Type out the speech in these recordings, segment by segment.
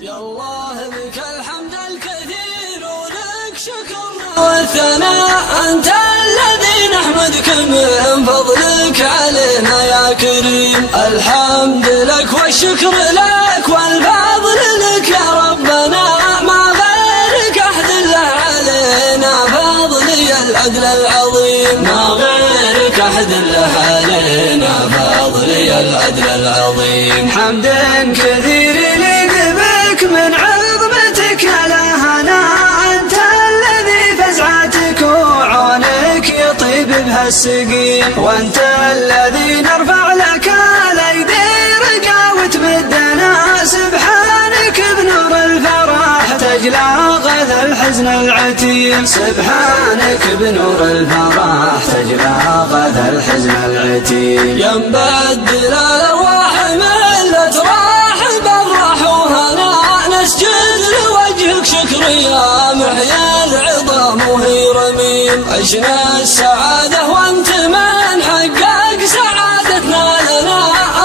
يا الله لك الحمد الكثير ولك شكرنا والثناء، أنت الذي نحمدك من فضلك علينا يا كريم. الحمد لك والشكر لك والفضل لك يا ربنا، ما غيرك أحد له علينا فضلي العدل العظيم، ما غيرك أحد له علينا فضلي العدل العظيم. حمدا كثير يليق بك من عظمتك لهنا، أنت الذي فزعتك وعونك يطيب بها السقيم، وأنت الذي نرفع لك الأيدي رجا وتمدنا، سبحانك بنور الفرح تجلى غث الحزن العتيم، سبحانك بنور الفرح تجلى غث الحزن العتيم. يا مبدل الأرواح من الأتراح بفرح وهنا، نسجد لوجهك شكر يا محيا العظام وهي رميم. عشنا السعادة وانت من حقق سعادتنا لنا،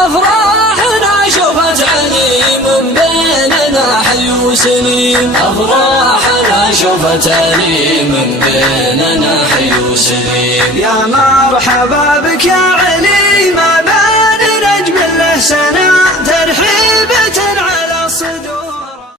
أفراحنا شوفت علي من بيننا حي وسليم، أفراحنا شوفت علي من بيننا حي وسليم. يا مرحبا بك يا